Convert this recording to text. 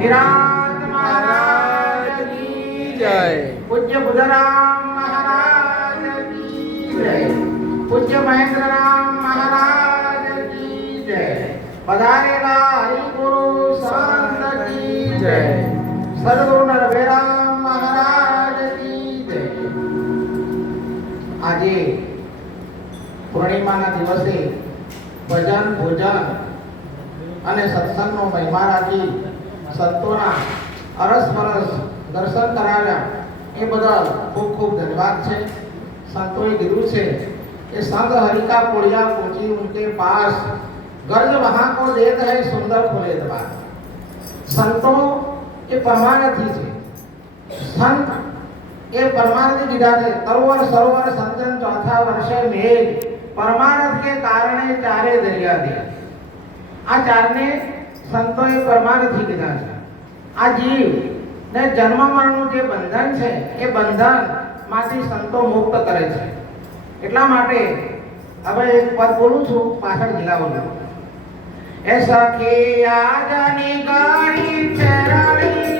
નિરાંત મહારાજ કી જય. પૂજ્ય બુધરામ મહારાજ કી જય. પૂજ્ય મહેન્દ્રરામ મહારાજ કી જય. પધારેલા હરિગુરુ સંત કી જય. સદગુરુ નરભેરામ મહારાજ કી જય. આજે પૂર્ણિમાના દિવસે ભજન ભોજન અને સત્સંગનો મહિમા રાખી સંતોના અરસપરસ દર્શન કરાવ્યા એ બદલ ખૂબ ખૂબ ધન્યવાદ છે. સંતોએ કીધું છે કે સંગ હરિકા પોળિયા પહોંચી ઉનકે પાસ ગર્જ વહાં કો દેત હૈ સુંદર ખોલે દ્વાર. સંતો એ પરમાનથી છે. સંત એ પરમાનથી કીધા છે. તરોવર સરોવર સંતન ચોથા વર્ષે મેઘ પરમાનથ કે કારણે ચારે દરિયા દે. આ ચારને સંતોએ પરમાનથી કીધા છે. આ જીવ ને જન્મ મરણનું જે બંધન છે એ બંધન માંથી સંતો મુક્ત કરે છે. એટલા માટે હવે એક પદ બોલું છું, પાછળ જિલ્લાઓ એ સખી આજની ગાડી ચરાવી